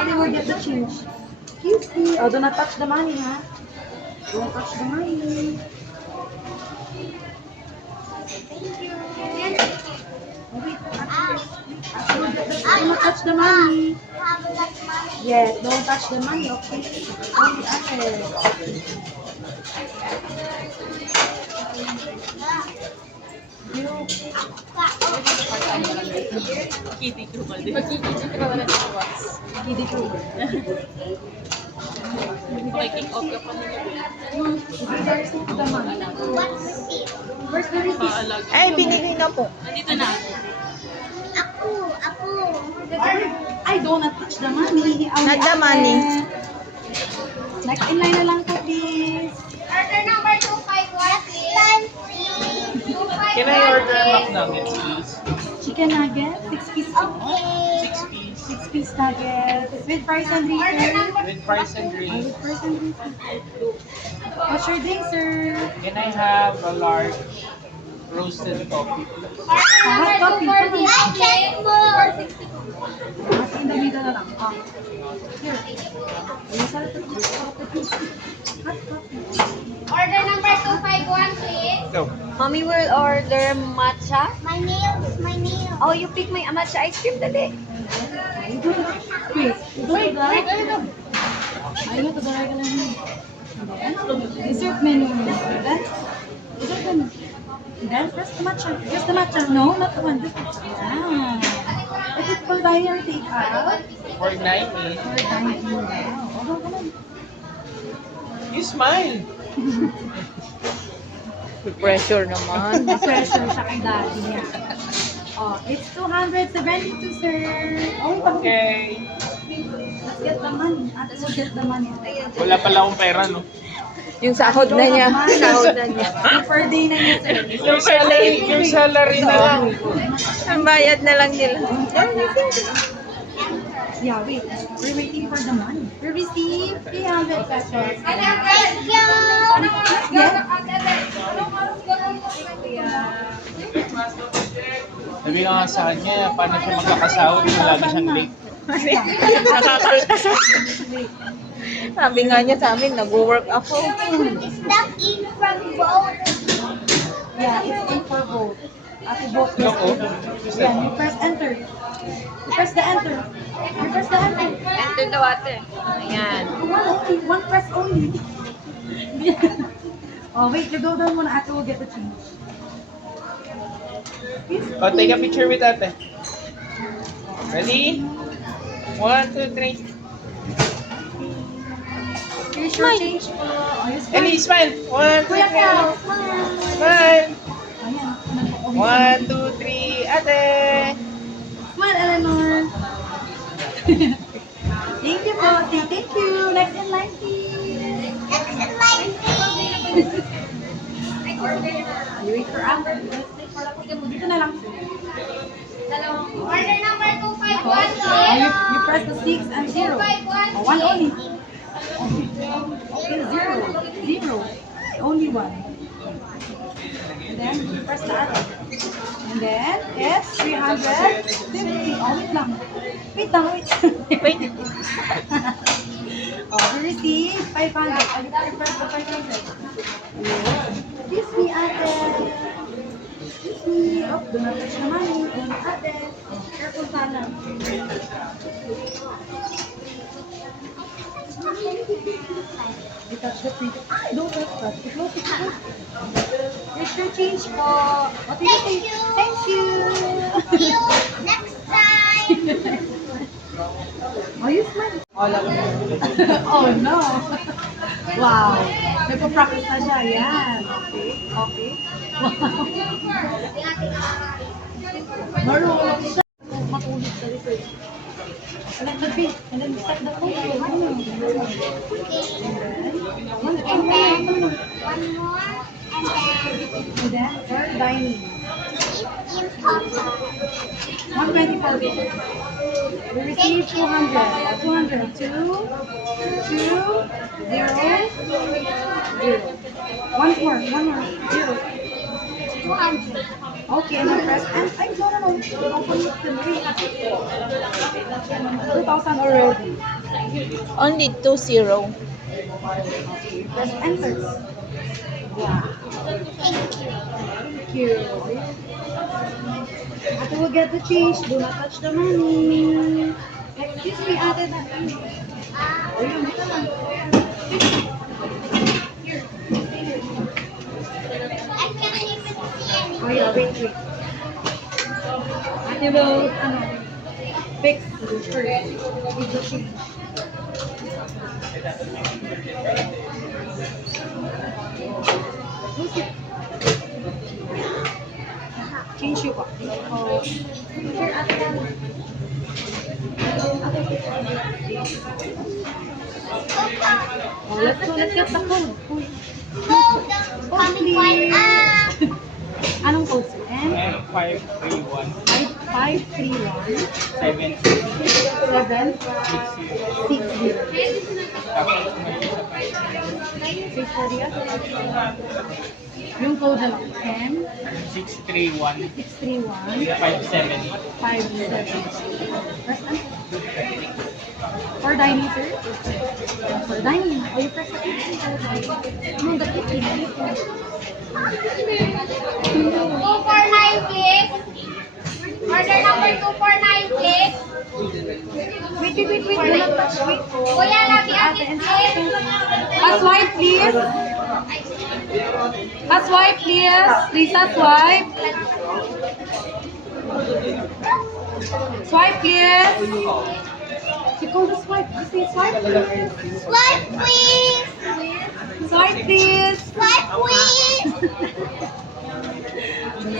Ate will get the change. Cutesy. Oh, do not touch the money, ha? Do not touch the money. Oh, wait. Ate will get the change. Do not touch the money. Yes, don't touch the money, okay? Only Ate. You. Kitty ko ba din? Magkikiti ka wala ng iwas. Kitty ko. Making off ka pa nila. Where's the receipt? Paalag. Ay, binigay na po. Nandito na. I do not touch the money. Not the money. Next in line na lang po, please. Order number 251, please. Can I order McNuggets, please? Chicken nugget, 6 piece. Okay. 6 piece. 6 piece nugget. With fries and Order drink. number With fries and With drinks. fries and drink. What's your drink, sir? Can I have a large roasted coffee, please? Order number 248, please. Mas in the middle na lang. Ah. Here. Ayun, sarap ito. Hot coffee. Order number 251, please. Go. Mommy will order matcha. My nails, my nails. Oh, you pick my matcha ice cream dali. Wait. Ayun, tagaray ka lang. Dessert menu. Then, dessert menu. Then, press the matcha. Press the matcha. No, not the one. This one. Yeah. Is it for dine or take out? For 90. For dine. Wow. Oh, come on. You smile. Pressure naman. Pressure siya kay daddy niya. Oh, it's 272, sir. Oh, Okay. let's get the money. Ate will get the money. Wala pala akong pera, no? Yung sahod na niya. Sahod na niya. Yung per day na niya, sir. Yung salary na lang. Ang bayad na lang nila. Yeah, wait. We're waiting for the money. We received 300 pesos. Thank you. Sabi ka nga sa kanya, paano siya magkakasahod kung lagi siyang late? Nakakaltas. Sabi nga niya sa amin, nag-work ako. Step in from both. Yeah, it's in for both. Ate both. Loko. Yeah, you press enter. You press the enter. You press the enter. Enter daw ate. Ayan. One press only. Oh, wait, you go down muna. Ate will get the change. Oh, take a picture with ate. Ready? 1, 2, 3. Here's your change po. Oh, you smile. Ellie, smile. 1, 2, Kuya 3. Kel, smile. Smile. Ayan. 1, 2, 3. Ate. Smile, Eleanor. Thank you po. Say thank you. Next in line, please. Next in line, please. You wait for Amber. Let's wait for the dito na lang. Order number 251, Oh, please. you press the 6 and 0. 251, Oh, one only. please. Okay, 0. 0. Only one. And then you press the arrow. And then it's 350. Oh, wait lang. Wait lang, wait. Wait. Oh, we received 500. I will press the 500. Excuse me, ate. Excuse me. Oh, do not touch the money. Ate. Careful sana. You touch the print. Ay, don't touch that. You close it. Here's your change po. What do you Thank say? you. Thank you. See you next time. Oh, you smile. Oh, no. Wow. Nagpa-practice na siya. Yan. Okay. Okay. Wow. Marunong siya. Makulit sa dito. Select the beat. And then set the photo. And then, one more. And then, third dining. In Papa. 124 pesos. We received 200. 200. 2, 0, 0. One more. 0. 200. Okay, and then press. And I no. Open it to 2,000 already. Only 20. Press enter. Yeah. Thank you. Ate will get the change. Do not touch the money. Excuse me, ate. Oh, yun, dito lang. Here. Stay here. I can't even see any. Oh yeah, wait. Ate will, fix first. With the change. Who's it? Change you pa. Oh. Here, ate. Oh, let's get the code. Uy. Code coming right up. Anong code, sir? N? 531 5531 7 760. Tapos may isa pa. 640. Yung code na lang. N 631 631 57. 57. Press na. For dining, sir? For dining. Oh, you press the 18. No, the 18. 249, please. Order number 249, please. Wait. Do not touch. Wait. Kuya, lagi agit, please. Swipe, please. Swipe, please. Lisa, swipe. Swipe, please. You call the swipe. You say swipe. Swipe, please. Swipe, please. Swipe, please.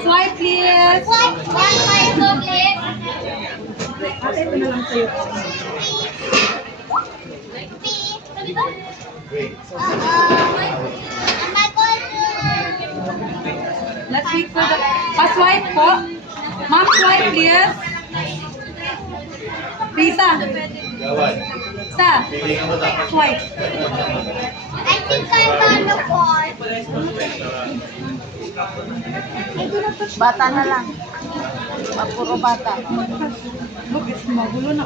Swipe, please. Swipe, 152, please. Ate, ito na lang sa'yo. Am I going to... Let's wait for the... Swipe po. Ma'am, swipe, please. Lisa. Sa. Swipe. I think I'm on the board. Bata na lang. Puro bata. Look, it's magulo na.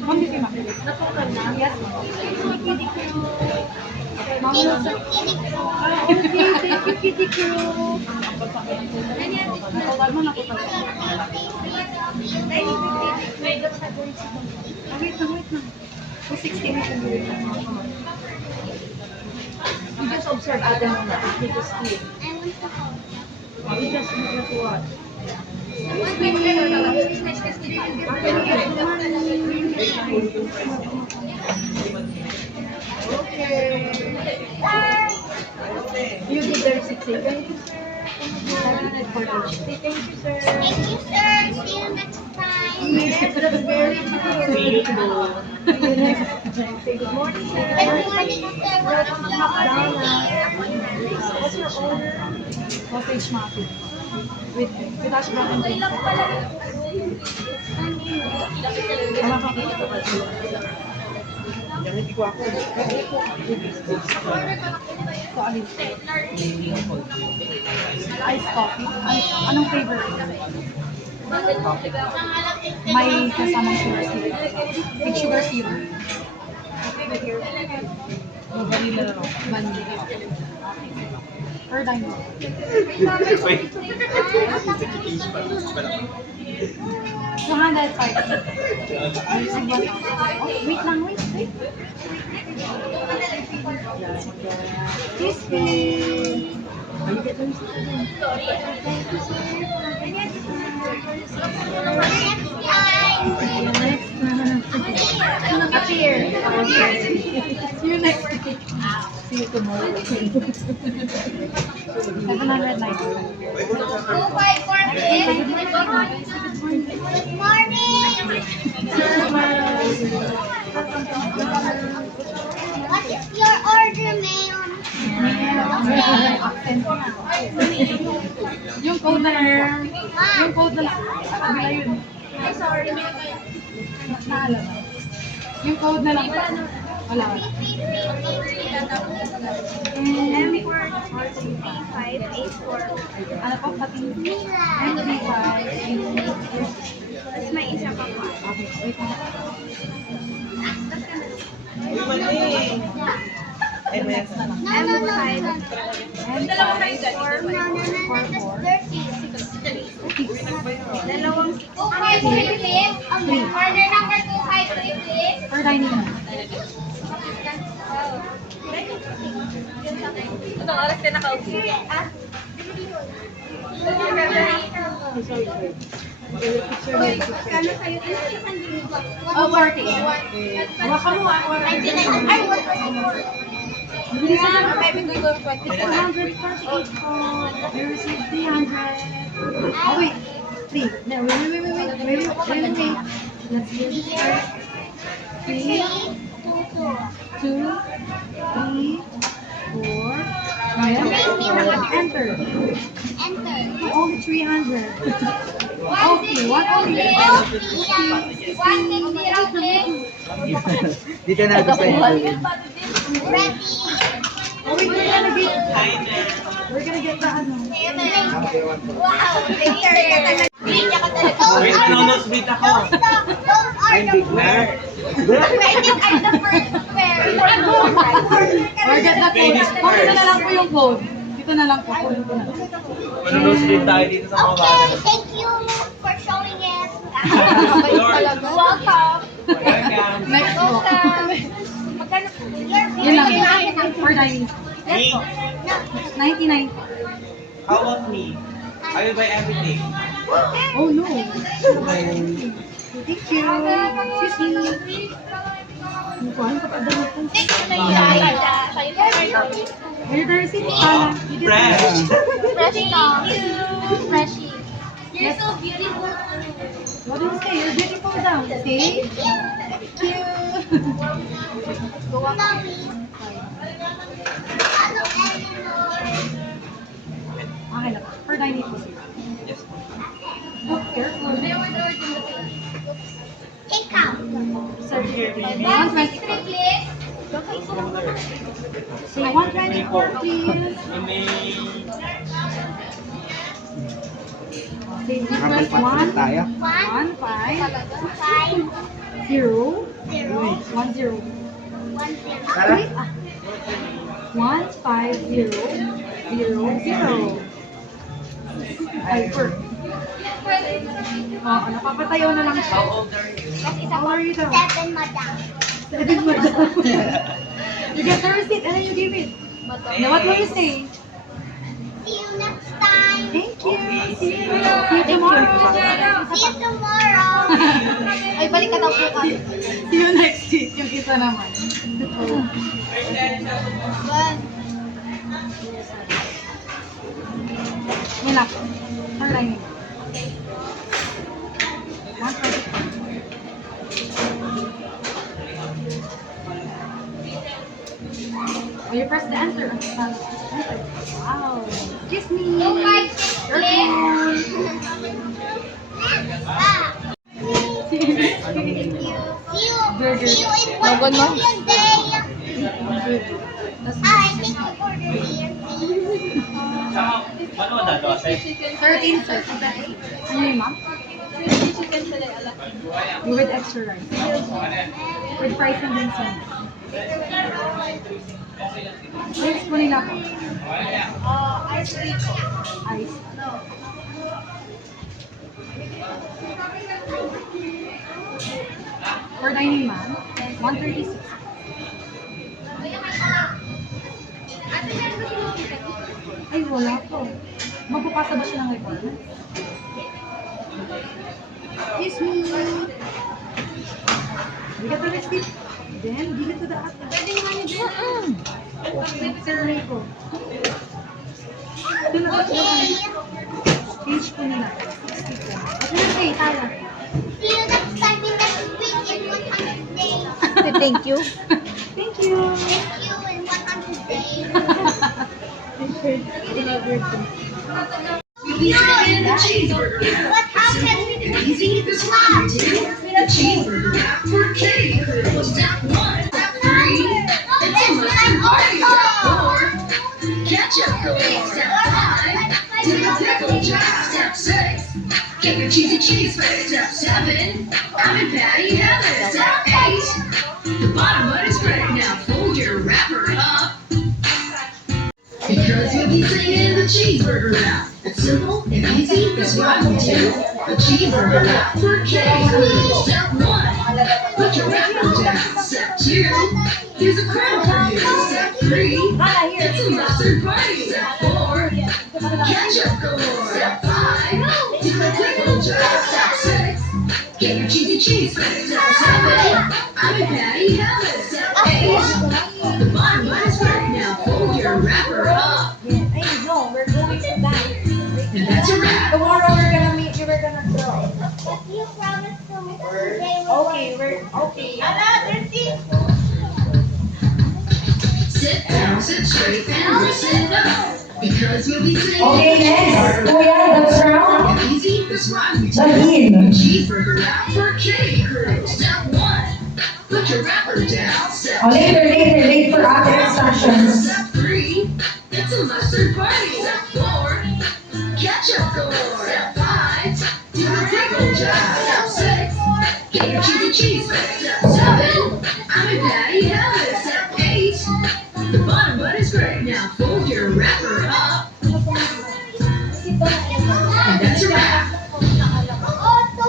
Ma'am, dito ma'am. Natukan na? Yes, ma'am. Ma'am, thank you, Kitty Crew. Natukan mo, natukan mo. Wait na. 260 na kung gawin. You just observe ate muna. You just see. You just watch. Okay. You did the receipt. Say thank you, sir. For each. Say thank you, sir. Thank you, sir. See you next time. Yes, that's very good. See you next time. Say good morning, sir. Good morning, sir. What's your order? Sausage muffin. With hash brown and beans. Tama ka po. So, alin? Iced coffee. Anong flavor? May kasamang sugar syrup. With sugar syrup. Vanilla na lang. Vanilla. Or diamond. 205. Wait lang, wait. Excuse me. Up here. See you next week. See you tomorrow. 795. 254, please. Good morning. What is your order, ma'am? Yung code na lang. Yung code na lang. Kabila yun. Ay, sorry. Naalala. Yung code na lang. Wala. M for 5, A for... Ano po, pati MP5. Tapos may isa pa po. Okay, wait lang. Next na lang. M5. M5 4, no, no, no, no, that's 30. Dalawang 6. Okay, please. Order number 253, please. for dining room. Anong oras ka nakaupo? Kano kayo? Oh, 40. Hawakan mo, Ay, 124. Bilisan na. 448 po. We received 300. Oh, wait. 3. No, wait. Let's do this first. 3, 2, 3, 4. Enter. Enter. Only 300. Okay, what only? 150, please. Dito na gusto niya. Ready. Oh, wait, we're gonna get the ano. Wow, later. Linya ka talaga. Wait, nanonood sweet ako. Those are I'm the big man. I think I'm the first pair. Or get the code. Dito na lang po yung code. Dito na lang po. Code ko na. Nanonood sweet tayo dito sa mga Okay, bata. thank you for showing it. Lord. Welcome. Welcome. Next po. Magkano po? Your Yun lang. For dining. Me? 99. How about me? I will buy everything. Oh no. Thank you. Excuse me. Ano po? Ano pa padala po? Where the receipt? Pala. Fresh. Fresh now. Freshy. You're Yes. so beautiful. What do you say? You're beautiful daw. Say. Thank you. Okay lang. For dining po sir. Yes. Oh, careful. Take out. Sir, 123, 124. please. So 124 please. Say request 1, tayo. 1, 5, 5, 0, 0, 1, 0. 1, 0. Wait, 1, 5, 0, 0, 0. Ay, per. Oo, napapatayo na lang siya. How old are you? How are you daw? 7, madam. 7 mo daw. You get the receipt and then you give it. Now what will you say? See you next time. Thank you. See you tomorrow. See you tomorrow. Ay, balik ka daw po kami. See you next week. Yung isa naman. Yan lang. Online nila. 124. Oh, you press the enter. Wow. Excuse me. 256, Your please. phone. Ah. See you next week. See you in 1 million day. I think you ordered here. Ano ba dalawa? 13, sir. Ano yun, ma'am? With extra rice. With fries and then some. Next po nila po. Ice cream. Ice. For dining, ma'am, 136. Ay, wala po. Magpapasa ba siya ng requirement? Excuse me. We got the receipt. Then, give it to the ate. Pwede nga niyo. Sir Rico. Ito na ba siya? Page po nila. What will you say, Tala? See you next time in next week in 100 days. Thank you. Thank you. Thank you in 100 days. What happened with the easy A cheeseburger for Kitty. Step 1. Step 3. a cheesy cheese fix. Step 7. I'm in patty heaven. Step 8. The bottom bun is great. Now fold your wrapper up. Because you'll be singing the cheeseburger rap. It's simple and easy. That's what we do. A cheeseburger rap for K. Step 1. Put your wrapper down. Step 2. Here's a crown for you. Step 3. It's a mustard party. Step 4. Ketchup galore. Step 5. Do the pickle jar. Step 6. Get your cheesy cheese fix. Step 7. I'm in patty heaven. Step 8. The bottom bun is great. Now fold your wrapper up. I know, we're going to die. And that's a wrap. Tomorrow we're gonna meet you, we're gonna throw. If you promise to me today, we'll Okay, we're okay. Sit down, sit straight, and listen up. Because we'll be singing Okay, next, Kuya, the crown, and easy, that's right, we the do. heel. Cheeseburger wrap for K crew. Step 1. Put your wrapper down. Step 2. Later for other instructions. Step 3. It's a mustard party. Step 4. Ketchup galore. Step 5. Do the pickle jar. Step 6. Get your cheesy cheese fix. Step 7. I'm in patty heaven. Step 8. The bottom bun is great. Now fold your wrapper up. And that's a wrap. Oh, so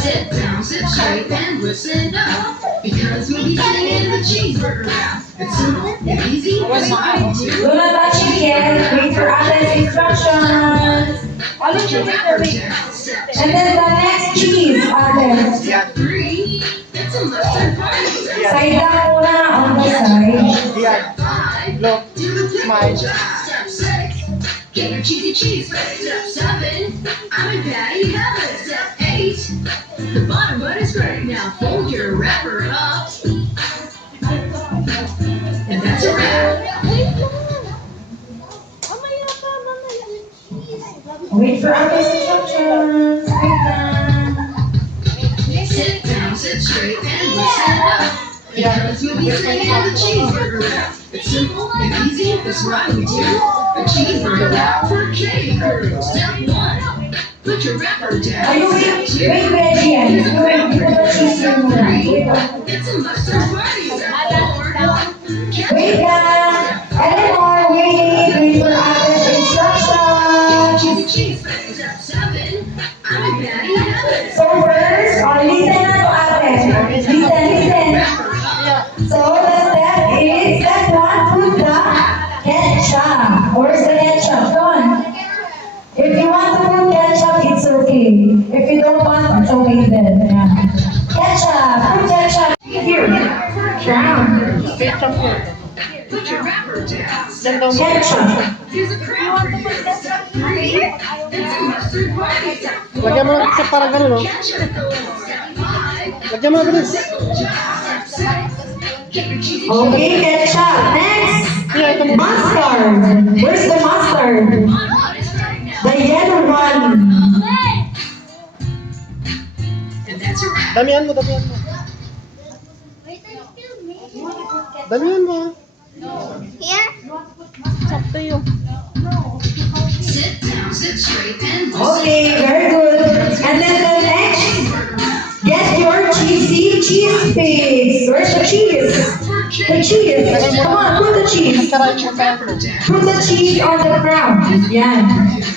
Sit down, sit straight, and listen up. Because we'll be singing the cheeseburger rap. It's simple and easy. That's why we do. Do not touch it yet, wait for other instructions. Put your wrapper down. Step 2. And then the next cheese, other. Step 3. It's a mustard party. Side down muna on the side. Step 5. Look, Do the pickle smile. jar. Step 6. Get your cheesy cheese fix. Step 7. I'm in patty heaven. Step 8. The bottom bun is great. Now fold your wrapper up. And that's a wrap. Wait for other instructions. Side down. Sit down, sit straight, and listen up. Because we'll be singing the cheeseburger rap. It's simple and easy, that's right we do. A cheeseburger rap for K crew. Step 1. Put your wrapper down. Are you Step wait? 2. Wait, Reggie. Here's a crown Wait, put the cheese in muna. Wait lang. It's a mustard party. Step 4. Ketchup. Wait lang. Eleanor, wait for other instructions. Cheesy cheese fix. Step 7. I'm in patty heaven. So first, listen na to ate. Listen. Wrapper up. So the step is, step 1, put the ketchup. Where's the ketchup? Go on. If you want to put ketchup, it's okay. If you don't want, it's okay then. Yeah. Ketchup, put ketchup. Here. Crown. Put your wrapper down. Ketchup. Here's a crown for you. Step 3. It's a mustard party. Step 4. Lagyan mo ng parang gano'n, no? Ketchup galore. Step 5. Lagyan mo ng gano'n. Pickle jar. Step 6. Get your cheesy Okay, ketchup. Next, Yeah, ito mo. mustard. Where's the mustard? The yellow one. And that's a wrap. Damihan mo. Wait, excuse me. Damihan mo. Here? Sit down, sit straight, and listen. Okay, very good. And then the next, get your cheesy cheese sticks. Where's the cheese? The cheese. Come on, put the cheese. Put your wrapper down. Put the cheese on the crown. Yeah.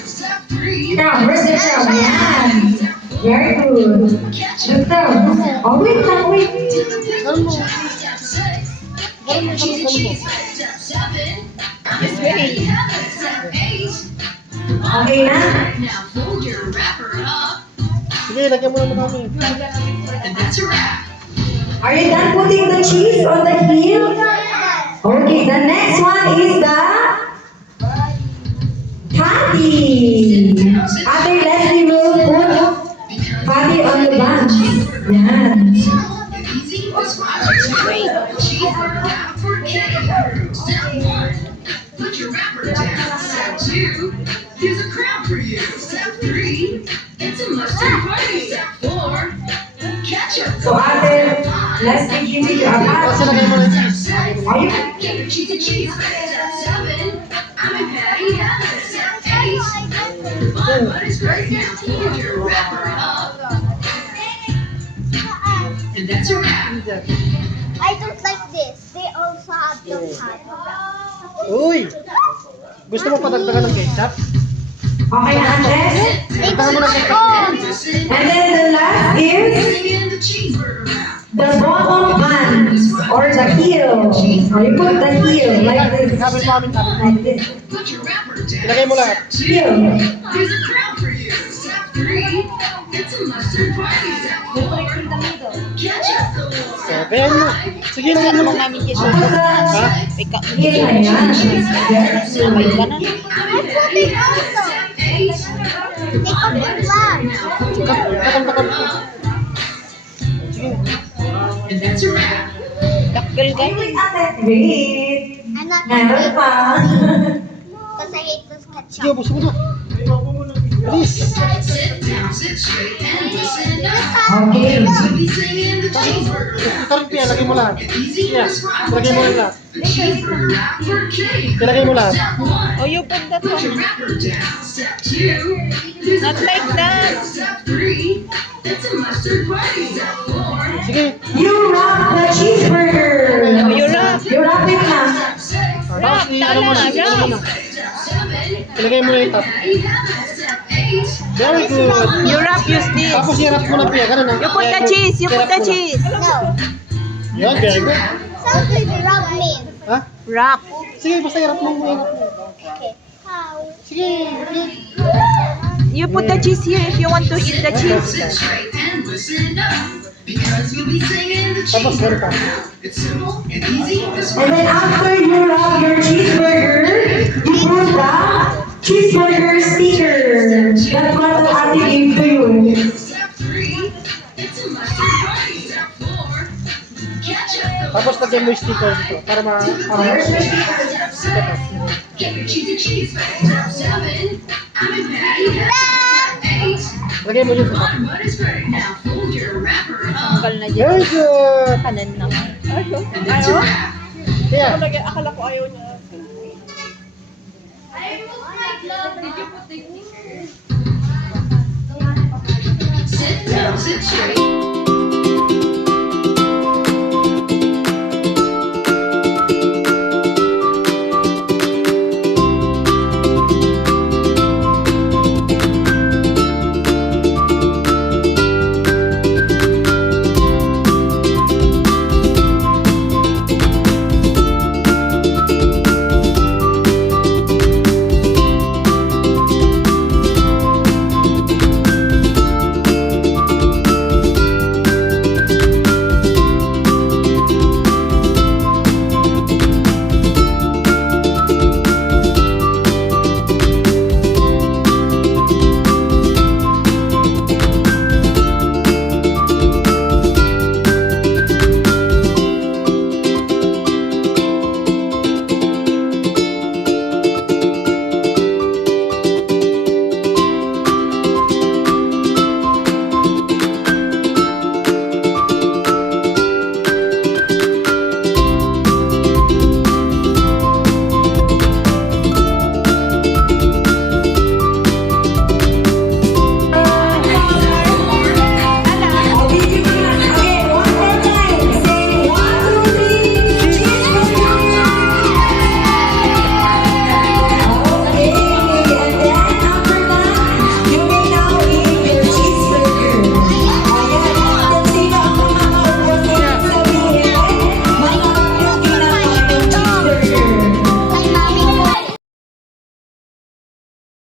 Step 3. Crown, where's the crown? Yeah. Very good. The crown. Oh, wait, now wait. Do the pickle jar. Step 6. Get your cheesy cheese fix. Step 7. I'm in patty heaven. Step 8. Okay na? Now fold your wrapper up. Sige, lagyan mo naman kami. And that's a wrap. Are you done putting the cheese on the heel? Okay, the next one is the patty. Ate Leslie will put patty on the bun. Yan. And easy as well. Cheeseburger wrap for K crew. Step 1. Put your wrapper down. Step 2. Here's a crown for you. Step 3. It's a mustard party. Step 4. Ketchup. So Ate Leslie, give me your Kasi lagyan mo ng cheese. Are you? Get a cheesy cheese fix. Step 7. I'm a patty habit. Step 8. Fun, but it's great now. Fold your wrapper up. And that's a wrap. I don't like this. They also have those hot. Uy! Gusto mo padagdagan ng ketchup? Okay na, Andres? Dagdagan mo ng ketchup. And then the last is Bring in the cheeseburger wrap. the bottom bun or the heel. Or you put the heel like this. Sabi mo amin, Like this. Put your wrapper down. ilagay mo lahat. Step 2. Heel. Here's a crown for you. Step 3. It's a mustard party. Step 4. Ketchup galore. So, kaya mo. Sige, lagyan mo. namin Put ketchup. the Ika. heel na yan. Yes. Sabay ka na. I'm putting also. Take a big bag. Takam-takam. Sige. And that's a wrap. Dakgal ka. Wait. I'm not Meron pa. because I hate this Sige, ketchup. buso mo na. Bilis. Sit down, sit straight, and listen up. Okay. We'll be singing the cheeseburger wrap. Ito rin, Pia. Lagay mo lahat. Easy Yeah. as fry. Lagay mo rin lahat. The cheeseburger wrap for king. Ilagay mo lahat. Step 1. Oh, you put that Put your one. wrapper down. Step 2. Here's a Not like that. Step 3. It's a mustard party. Step 4. Sige. You wrap the cheeseburger. You wrap. You wrap it na. Step 6. Tapos, ano mo na. Ano mo na. Step 7. Ilagay mo na yung top. Patty habit. Step 8. Very good. You wrap, use this. Tapos, i-wrap mo na, Pia. Ganun na. You put the cheese. You put the cheese. No. Yan, very good. Sounds like rub me. Ha? Wrap. Sige, basta i-wrap mo. Okay. How? Sige. You put the cheese here if you want to eat the cheese. Sit straight and listen up. Because we'll be singing the Tapos, ganun pa. cheeseburger wrap. It's simple and easy as And then after you wrap your cheeseburger, you put the cheeseburger sticker. That's what the ate gave to you. Step 3. It's a mustard party. Step 4. Ketchup. Tapos, lagyan mo yung sticker dito. Para Where's your sticker? Step 6. Get your cheesy cheese fix. Step 7. I'm a patty habit. Step 8. Lagay mo dito. Fun, but it's great. Now fold your wrapper up. Tanggal na dyan. Very good. Kanan naman. And that's a wrap. Kaya, Akala ko ayaw niya. Sit down, sit straight.